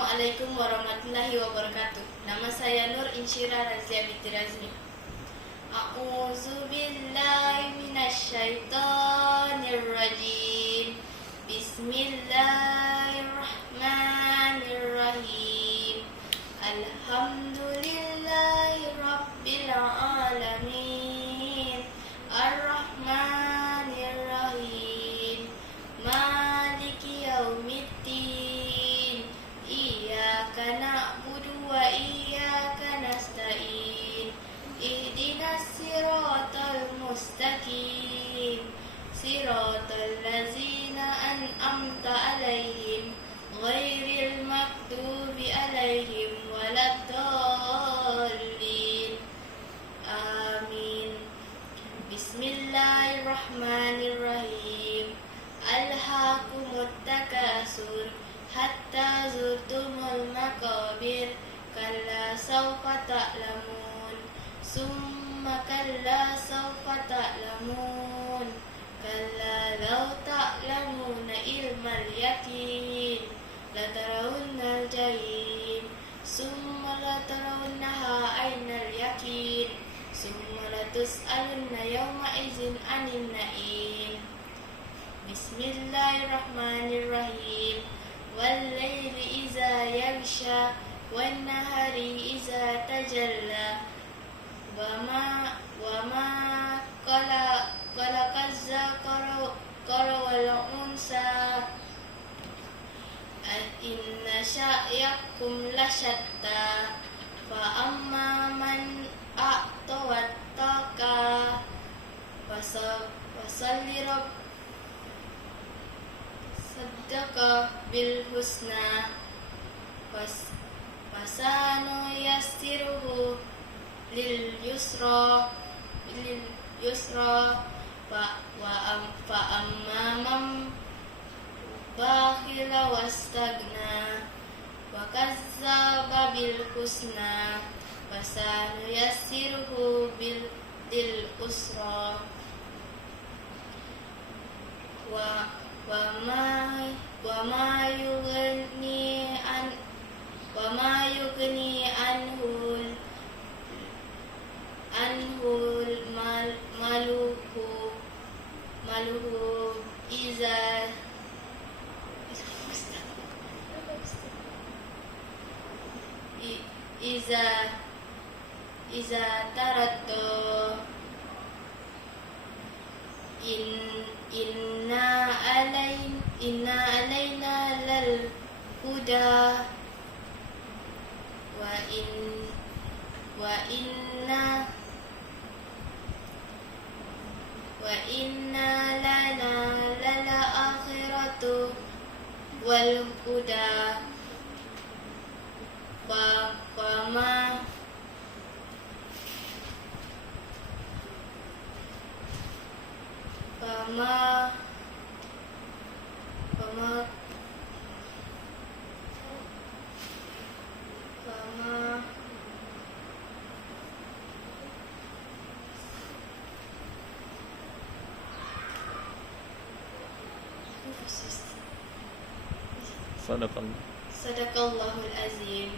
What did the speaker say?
Assalamualaikum warahmatullahi wabarakatuh. Nama saya Nur Insyira Razia binti Razmi. A'udzu billahi minasyaitonir rajim. Bismillahirrahmanirrahim. التكاثر حتى زرتم المقابر كلا سوف تعلمون. ثم كلا سوف تعلمون. كلا لو تعلمون علم اليقين لترون الجحيم. ثم لترونها أين اليقين. ثم لتسألن يومئذ عن النعيم. Bismillahirrahmanirrahim. Wallayli iza yaghsha wan nahari tajalla. Wa ma wa ma qala qala kazzakara qara wal unsa. Inna sya'yakum lasyatta. Fa amma man Saddaqa bil husna. Was Wasanu yassiruhu lil yusra lil yusra. Wa wa am fa amma man bakhila wastagna. Wa kazzaba bil husna. Fasanu yassiruhu bil dil usra. Wa wa ma wa ma yughni an wa ma yughni anhu anhu mal maluhu maluhu iza I- iza iza taratto huda wa in wa inna wa inna lana lala akhiratu wal huda wa wa ma Fama صدق الله. صدق الله العظيم.